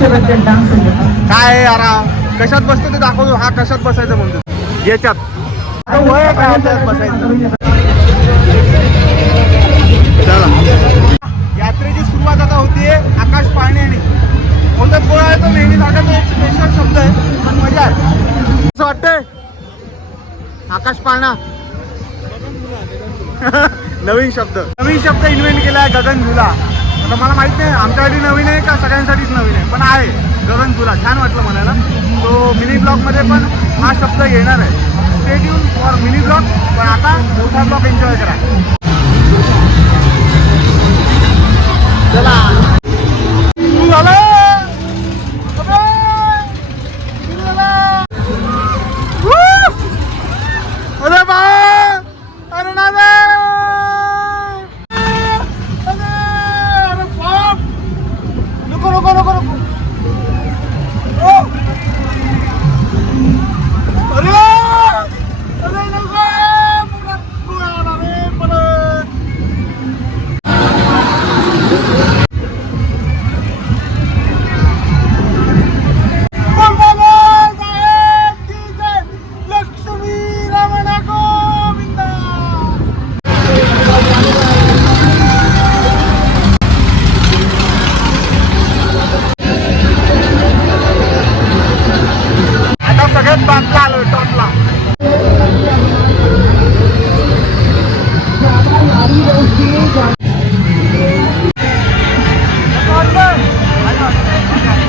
काय यारा कशात बसतो ते दाखवतो. हा कशात बसायचं म्हणतो याच्यात. वय काय बसायचं. चला यात्रेची सुरुवात आता होतीये आकाश पाळण्याने. होतात गोळा आहे तो नेहमी झाडाचा एक स्पेशल शब्द आहे पण मजा आहे. असं वाटतंय आकाश पाळणा. नवीन शब्द इन्व्हेंट केला आहे गगन झुला. आता मला माहित नाही आमच्यासाठी नवीन आहे का सगळ्यांसाठीच नवीन आहे पण आहे गगन झुला. छान वाटलं म्हणायला. तो मिनी ब्लॉगमध्ये पण हा शब्द येणार आहे. Stay tune for mini blog. पण आता मोठा ब्लॉग एन्जॉय करा. चला सुरू झालं. अरे बा अरे ना नको नको नको नको. अरे अरे नको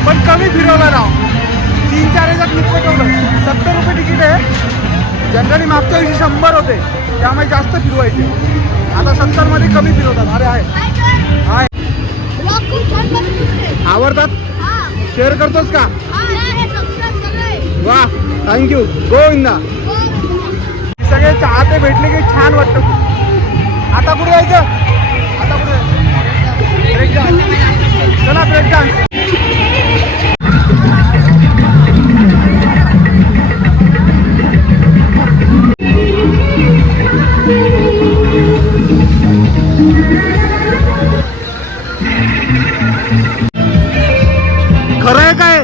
पण कमी फिरवलं राव. 3-4 याच्यात निपटवलं. 70 रुपये तिकीट आहे. जनरली मागच्या वर्षी 100 होते त्यामुळे जास्त फिरवायचे. आता 70 मध्ये कमी फिरवतात. अरे आहे आवडतात. शेअर करतोस का. वा थँक्यू गोविंदा. सगळे चाहते भेटले की छान वाटतं. आता कुठे जायचं. आता कुठे ब्रेक डान्स. चला ब्रेक डान्स. खरं आहे काय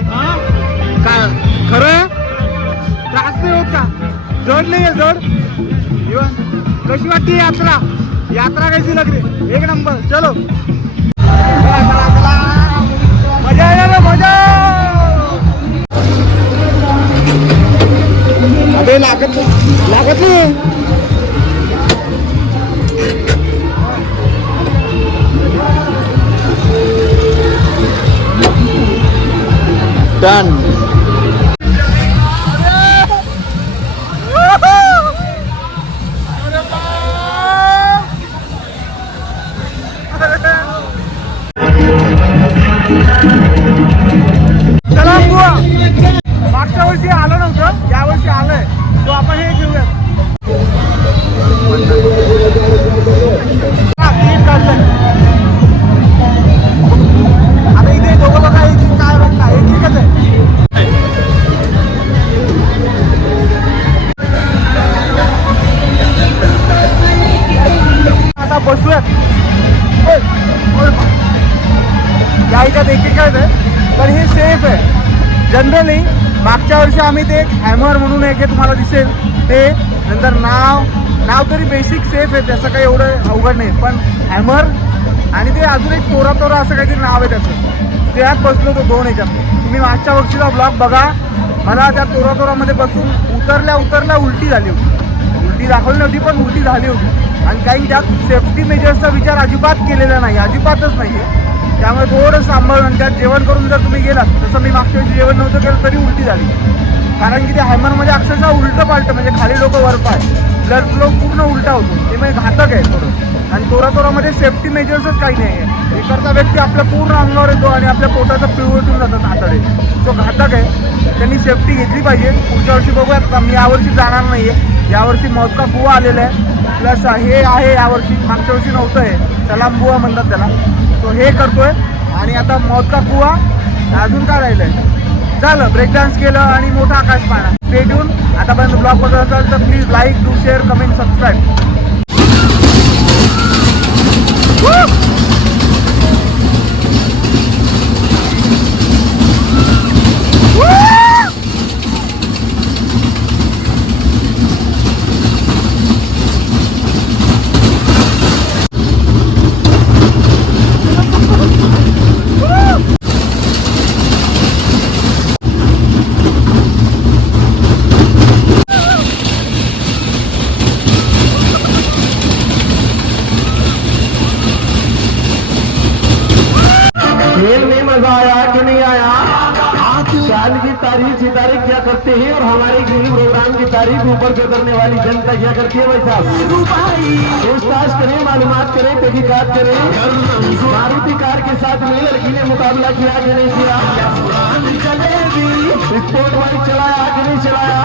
खरं आहे. त्रास नाही होत का. जड नाही आहे जड. कशी वाटते यात्रा. यात्रा कैसी लग रही. एक नंबर. चलो मजा आहे ना मजा. अबे लागत नाही. डन. चला बुवा मागच्या वर्षी आलं नव्हतं यावर्षी आलंय. तो आपण हे घेऊया. आता इथे दोघं बघा काय वाटतं एकच आहे. आता बसूयात. या ह्याच्यात एकेकाच आहे पण हे सेफ आहे. जनरली मागच्या वर्षी आम्ही ते एक हॅमर म्हणून एक तुम्हाला दिसेल ते. नंतर नाव तरी बेसिक सेफ आहे त्याचं काही एवढं अवघड नाही. पण हॅमर आणि ते अजून एक तोरा असं काहीतरी नाव आहे त्याचं. त्यात बसलो तो 2 ह्याच्यात. तुम्ही मागच्या वर्षीचा ब्लॉग बघा. मला त्या तोरामध्ये बसून उतरल्या उलटी झाली होती. उलटी दाखवली नव्हती पण उलटी झाली होती. आणि काही त्यात सेफ्टी मेजर्सचा विचार अजिबात केलेला नाही. अजिबातच नाही आहे. त्यामुळे थोडं सांभाळून त्यात जेवण करून जर तुम्ही गेलात. तसं मी मागच्या वेळी जेवण नव्हतं केलं तरी उलटी झाली. कारण की त्या हॅमरमध्ये अक्षरशः उलटं पालटं म्हणजे खाली डोकं वर पाय ब्लड फ्लो पूर्ण उलटा होतो. ते म्हणजे घातक आहे थोडं. आणि तोरामध्ये सेफ्टी मेजर्सच काही नाही आहे. इकडचा व्यक्ती आपल्या पूर्ण अंगावर येतो आणि आपल्या पोटाचं पिळवटून जातात आतडे. तो घातक आहे. त्यांनी सेफ्टी घेतली पाहिजे. पुढच्या वर्षी बघूयात का. मी यावर्षी जाणार नाही आहे. यावर्षी मौत का कुवा आलेला आहे. प्लस हे आहे यावर्षी. मागच्या वर्षी नव्हतं हे सलाम बुवा म्हणतात त्याला. तो हे करतोय. आणि आता मौत का कुवा अजून काय राहिलंय. झालं ब्रेक डान्स केलं आणि मोठा आकाश पाळणा. Stay tune. आतापर्यंत ब्लॉग बघत असाल तर please like do share comment subscribe. की तारीफ सितारे क्या करते हैं और हमारे किसी प्रोग्राम की तारीफ ऊपर से करने वाली जनता क्या करती है भाई साहब? पूछताछ करें, मालूमात करें, तहकीकात करें। मारुति कार के साथ में लड़की ने मुकाबला किया कि नहीं किया? स्पोर्ट बाइक चलाया कि नहीं चलाया?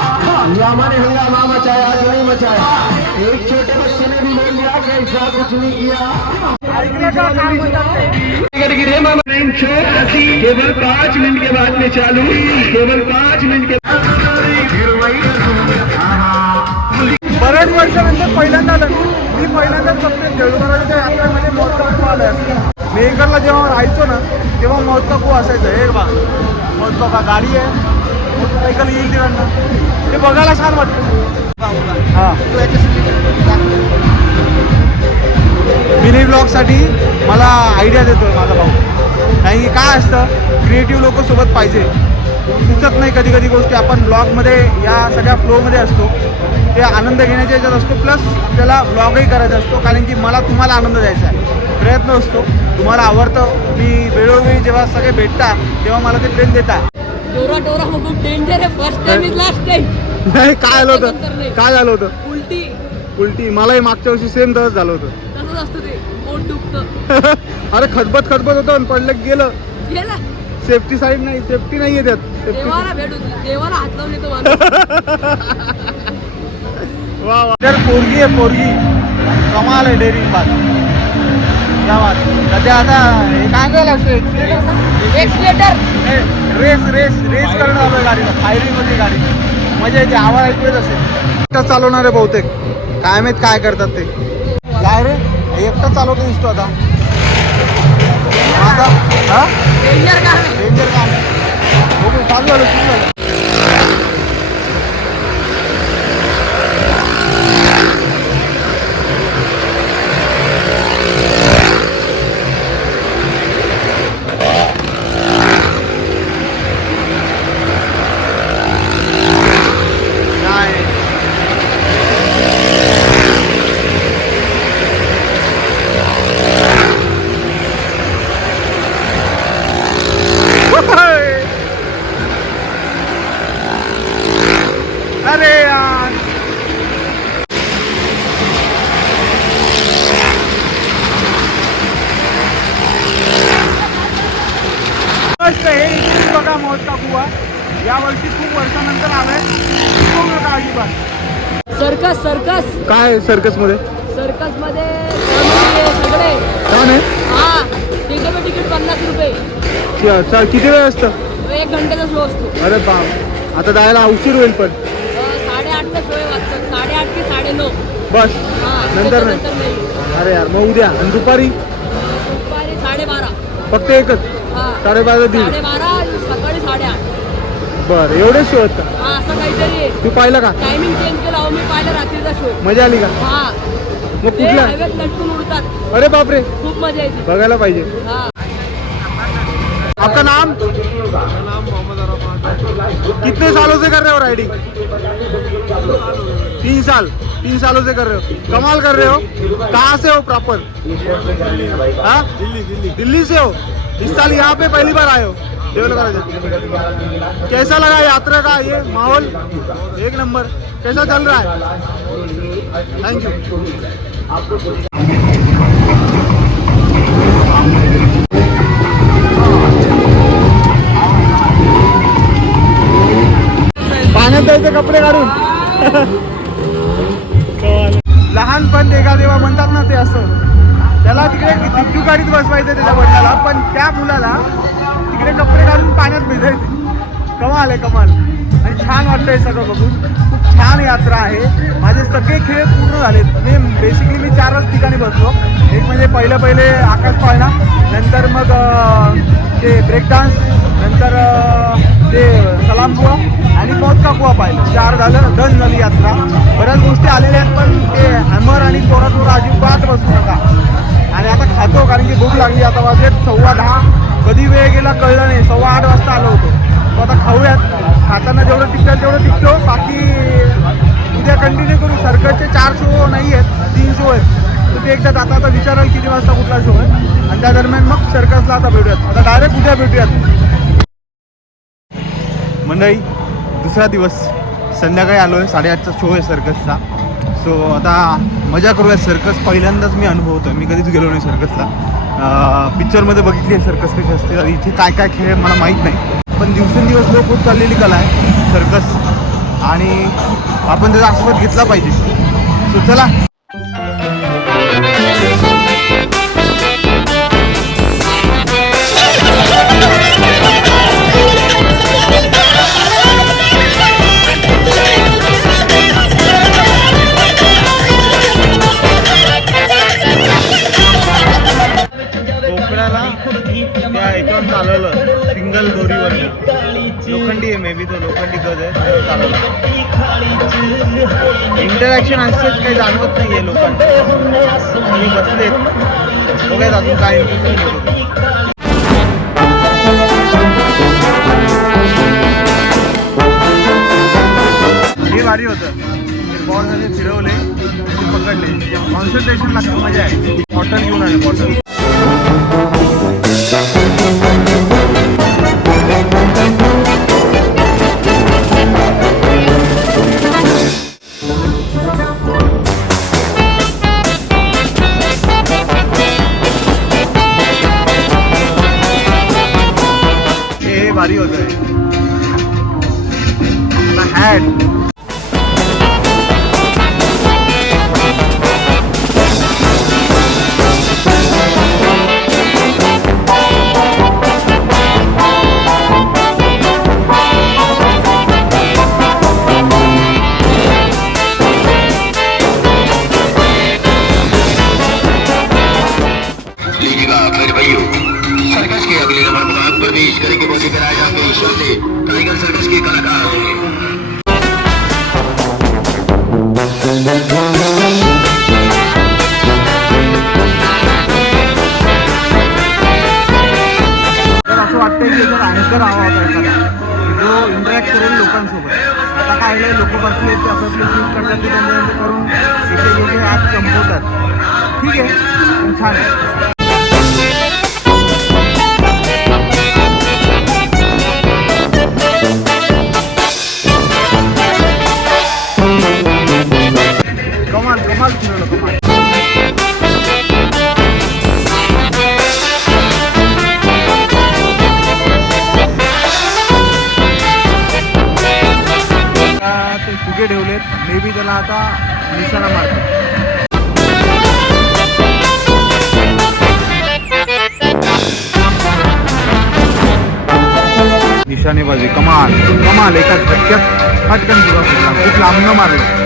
यामा ने हंगामा मचाया कि नहीं मचाया? एक छोटे बच्चे ने भी बोल दिया कि ऐसा कुछ नहीं किया। ऐकलं का काय म्हणतात ते? केवल 5 मिनट के बाद में चालू, केवल 5 मिनट के बऱ्याच वर्षानंतर पहिल्यांदा आलं मी पहिल्यांदाच बघते देऊळगावच्या यात्रेमध्ये मोदका कुवा आलाय. मेहकरला जेव्हा राहायचो ना तेव्हा मोदका कुवा असायचं. हे बघा मोदका गाडी आहे, मोटरसायकल येईल तिकडनं, ते बघायला छान वाटतं. हां मिनी ब्लॉगसाठी मला आयडिया देतो माझा भाऊ. कारण की काय असतं क्रिएटिव्ह लोक सोबत पाहिजे. सुचत नाही कधी कधी गोष्टी. आपण ब्लॉगमध्ये या सगळ्या फ्लोमध्ये असतो, ते आनंद घेण्याच्या याच्यात असतो. प्लस आपल्याला ब्लॉगही करायचा असतो कारण की मला तुम्हाला आनंद द्यायचा आहे. प्रयत्न असतो, तुम्हाला आवडतं. मी वेळोवेळी जेव्हा सगळे भेटता तेव्हा मला ते प्रेम देता. डोरा डोरा खूप डेंजर आहे. First time is last time. नाही काय झालं होतं, काय झालं होतं? उलटी उलटी मलाही मागच्या वर्षी सेम तसंच झालं होतं. तसंच असतं ते, पोट दुखतं. अरे खतबत होतं आणि पडलं गेलं. गेला सेफ्टी साईड नाही, सेफ्टी नाही आहे त्यात. देवाला भेट होती, देवाला हात लावून येतो माणूस. वा वा. तर पोरगी आहे पोरगी, कमाल आहे डेअरिंग बात. क्या बात. सध्या आता हे काय करायला लागतं? एक्सलेटर रेस रेस रेस करणं आलं गाडीला, फायरिंगमध्ये गाडी. मजा येते, आवाज ऐकू येत असेल. एकटाच चालवणार आहे बहुतेक, काय माहित काय करतात ते. काय रे एकटाच चालवतो दिसतो आता. आता हा डेंजर का डेंजर काम ओके चालू झालं सुरू झालं. अरे यार मस्त हे इथून बघा मोदका कुवा. यावर्षी खूप वर्षानंतर आलंय. नका अजिबात. सर्कस सर्कस काय सर्कस मध्ये सर्कस मध्ये सगळे छान आहे. हा तिकीट तिकीट 50 रुपये. किती वेळ असतं? 1 घंट्याचा शो असतो. अरे बाप, आता जायला उशीर होईल पण. 8:30ला शो वाजतात, 8:30 ते 9:30. बस हा नंतर नाही. नाही. अरे यार मग उद्या आणि दुपारी दुपारी 12:30. फक्त एकच हा 12:30 दीड. 12:30 सकाळी 8:30. बरं एवढेच शो आहेत का? हा असं काहीतरी आहे. तू पाहिलं का? टायमिंग चेंज केला हो, मी पाहिलं रात्रीचा शो. मजा आली का? हा मग ते कुठला? हवेत लटकून उडतात, अरे बापरे, खूप मजा येते. बघायला पाहिजे. हा आपका नाम? कितने सालों से कर रहे हो राइडिंग? 3 साल. 3 सालों से कर रहे हो, कमाल कर रहे हो. कहाँ से हो प्रॉपर? हाँ दिल्ली से हो. इस साल यहाँ पे पहली बार आए हो देवलगढ़. कैसा लगा यात्रा का ये माहौल? एक नंबर. कैसा चल रहा है? Thank you. पाण्यात जायचे कपडे काढून. लहानपण देगा देवा म्हणतात ना ते असं. त्याला तिकडे दिग्जू गाडीत बसवायचं त्याच्या वडिलाला, पण त्या मुलाला तिकडे कपडे काढून पाण्यात भिजायचे. कमाल आहे कमाल. आणि छान वाटतंय सगळं बघून. खूप छान यात्रा आहे. माझे सगळे खेळ पूर्ण झालेत. मी 4च ठिकाणी बसलो. एक म्हणजे पहिले आकाश पाळणा, नंतर मग ते ब्रेक डान्स, नंतर ते सलामबुवा आणि मोदका कुवा पाहिलं. 4 झालं, डन झाली यात्रा. बऱ्याच गोष्टी आलेल्या आहेत, पण ते हॅमर आणि चोरा अजिबात बसू नका. आणि आता खातो कारण की भूक लागली. आता वाजलेत 10:15. कधी वेळ गेला कळलं नाही. 8:15 वाजता आलो होतो. तो आता खाऊयात. खाताना जेवढं टिकतं तेवढं टिकतो. बाकी उद्या कंटिन्यू करू. सर्कसचे 4 शो नाही आहेत, 3 शो आहेत. तर ते एकदा आता विचाराल किती वाजता कुठला शो आहे, आणि त्या दरम्यान मग सर्कसला आता भेटूयात. आता डायरेक्ट उद्या भेटूयात. मंडळी दुसरा दिवस संध्याकाळी आलो आहे, 8:30चा शो आहे सर्कसचा. सो आता मजा करूया. सर्कस पहिल्यांदाच मी अनुभवतो, मी कधीच गेलो नाही सर्कसला. पिक्चरमध्ये बघितली आहे सर्कस कशी असते, तर इथे काय काय खेळ मला माहीत नाही. पण दिवसेंदिवस लोक होत चाललेली कला आहे सर्कस, आणि आपण त्याचा आस्वाद घेतला पाहिजे. सो चला. कोकणाला त्या याच्यावर चालवलं सिंगल दोरीवर, लोखंडी आहे, मे बी तो लोखंडी गज आहे, चालवलं. इंटरॅक्शन असंच काही जाणवत नाही आहे लोकांचं. मी बसले बघायचं अजून काय हे भारी होतं. बॉल झाले, फिरवले, पकडले, कॉन्सन्ट्रेशन लागतं, मजा आहे. बॉटल घेऊन आले, बॉटल. हे भारी होत आहे. हॅट सर्कस के अगले नंबर पर प्रवेश करेंगे बॉडी कराए जाएंगे ईशान्य टाइगर सर्कस के कलाकार। तर असं वाटतंय की जर अँकर हवा होता एखादा जो इंटरॅक्ट करेल लोकांसोबत. आता काय लोक बसले ते आपले शूट करतात, ते त्यांच्यानंतर करून इथे लोक ॲप संपवतात. ठीक आहे, पण छान आहे. कमाल कमाल फिरवलं, कमाल. ते फुगे ठेवलेत, मे बी त्याला आता निशाणा मारतात. निशाणेबाजी कमाल कमाल. एका झटक्यात फटकन तुला फुगला, खूप लांबनं मारलं.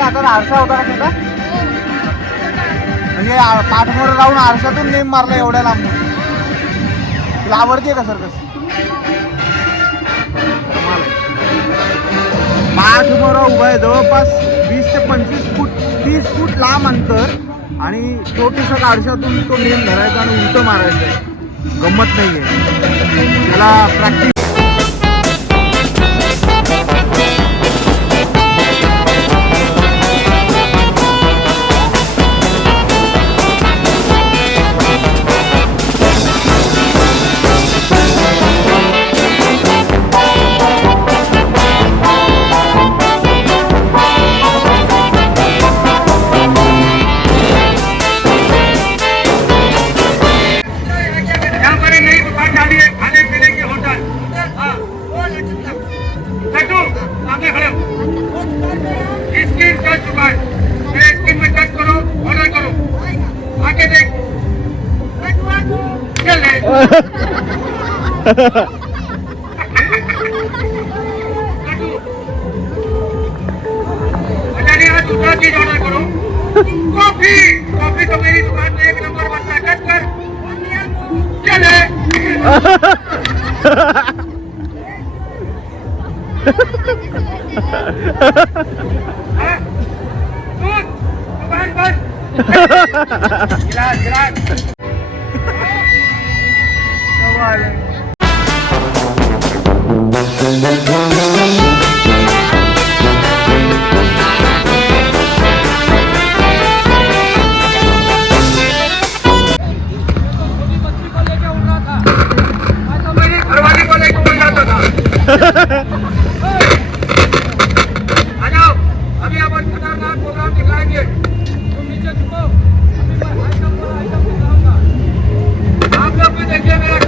आता आरसा होता का त्याचा, म्हणजे पाठमोर राहून आरशातून नेम मारला एवढ्या लांब. तुला आवडते का सर्कस? पाठमोर उभा आहे जवळपास 20 ते 25 फूट 30 फूट लांब अंतर, आणि छोटीशा आरशातून तो नेम धरायचा आणि उलटं मारायचं. गंमत नाहीये त्याला, प्रॅक्टिस. दूसरा चीज ऑर्डर करो, कॉफी। कॉफी तो मेरी दुकान में 1 नंबर बनता है, कट कर चले। दुकान बंद। गिलास गिलास मेरी घरवाली को लेके उड़ जाता था। आ जाओ, अभी अपन खतरनाक प्रोग्राम दिखाएंगे। तुम नीचे झुको, अभी मैं आइटम पर आइटम दिखाऊंगा। आप लोग भी देखिए मेरा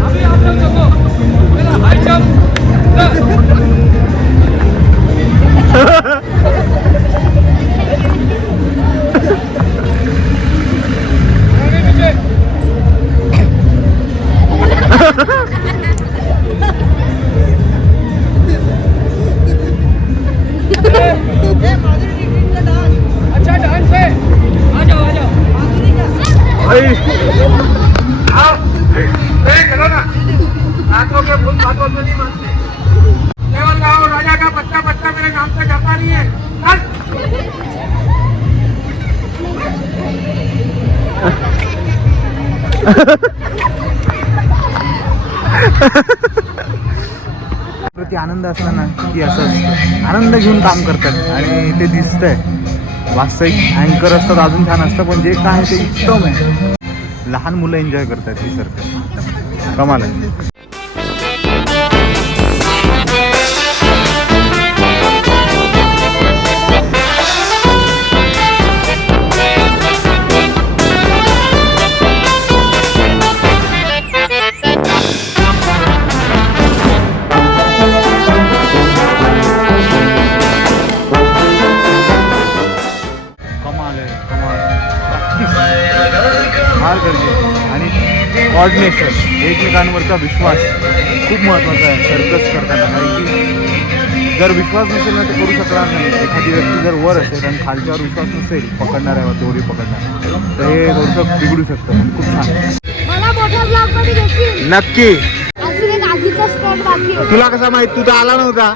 अभी आप लोग देखो मेरा हाई जंप। अच्छा डांस है, आ जाओ आ जाओ। आओ, चलो ना, हाथों के फूल बातों से नहीं मानते। केवल राव राजा का बच्चा बच्चा मेरे नाम से जाता नहीं है। प्रति आनंद असला ना की असं असतं, आनंद घेऊन काम करतात आणि ते दिसतंय. वास्तविक अँकर असतात अजून छान असतं, पण जे काय आहे ते उत्तम आहे. लहान मुलं एन्जॉय करतात ही सर्कस, कमाल आहे. फार गरजेचं आणि कॉर्डिनेशन, एकमेकांवरचा विश्वास खूप महत्त्वाचा आहे सर्कस करताना. कारण की जर विश्वास नसेल ना ते करू शकणार नाही. एखादी व्यक्ती जर वर असेल आणि खालच्यावर विश्वास नसेल पकडणाऱ्यावर, दोरी पकडणार, तर हे थोडंसं बिघडू शकतं. पण खूप छान. मला मोठ्या ब्लॉग मध्ये घेतील. नक्की. अजून एक आधीचा स्टॉल बाकी आहे. तुला कसा माहित, तू तर आला नव्हता.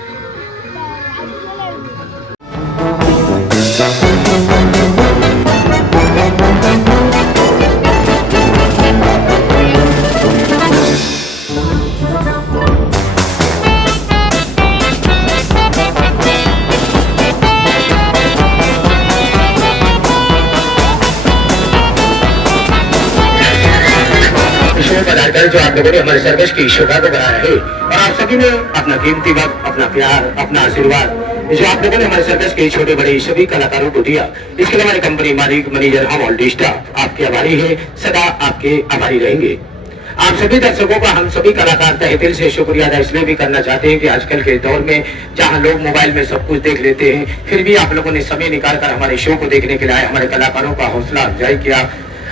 बनाकर जो आप लोगों ने हमारे सर्कस की शोभा को बढ़ाया है, और आप सभी ने अपना कीमती वक्त, अपना प्यार, अपना आशीर्वाद जो आप लोगों ने हमारे सर्कस के छोटे बड़े सभी कलाकारों को दिया, इसके लिए हमारी कंपनी मालिक मैनेजर हम ऑल स्टाफ आपके आभारी है, सदा आपके आभारी रहेंगे। आप सभी दर्शकों का हम सभी कलाकार तहे दिल से शुक्रिया अदा इसलिए भी करना चाहते हैं कि आजकल के दौर में जहां लोग मोबाइल में सब कुछ देख लेते हैं, फिर भी आप लोगों ने समय निकालकर हमारे शो को देखने के लिए आए, हमारे कलाकारों का हौसला अफजाई किया।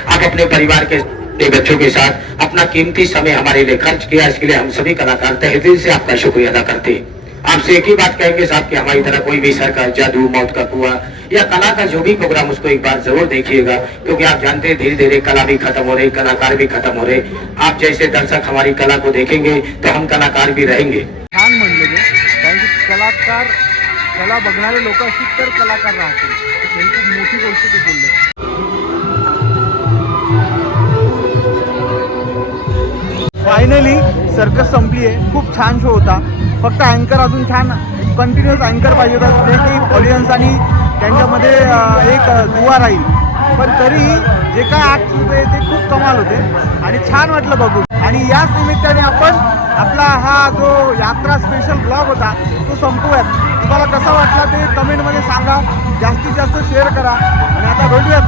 आप अपने परिवार के बच्चों के साथ अपना कीमती समय हमारे लिए खर्च किया, इसके लिए हम सभी कलाकार तहे दिल से आपका शुक्रिया अदा करते हैं। आपसे एक ही बात कहेंगे साहब कि हमारी तरह कोई भी सर्कस, जादू, मौत का कुआं या कला का जो भी प्रोग्राम उसको एक बार जरूर देखिएगा, क्योंकि आप जानते हैं धीरे धीरे कला भी खत्म हो रही, कलाकार भी खत्म हो रहे। आप जैसे दर्शक हमारी कला को देखेंगे तो हम कलाकार भी रहेंगे। छान म्हणले ते, कारण की कलाकार, कला बघणारे लोक असतील तर कलाकार राहतील. ही खूप मोठी गोष्ट ते बोलले. फायनली सर्कस संपली आहे. खूप छान शो होता. फक्त अँकर अजून छान कंटिन्युअस अँकर पाहिजे होता, जे की ऑडियन्स आणि त्यांच्यामध्ये एक दुवा राहील. पण तरी जे काय ॲक्ट होते ते खूप कमाल होते आणि छान वाटलं बघून. आणि याच निमित्ताने आपण आपला हा जो यात्रा स्पेशल ब्लॉग होता तो संपवूयात. तुम्हाला कसा वाटला ते कमेंटमध्ये सांगा, जास्तीत जास्त शेअर करा. आणि आता भेटूया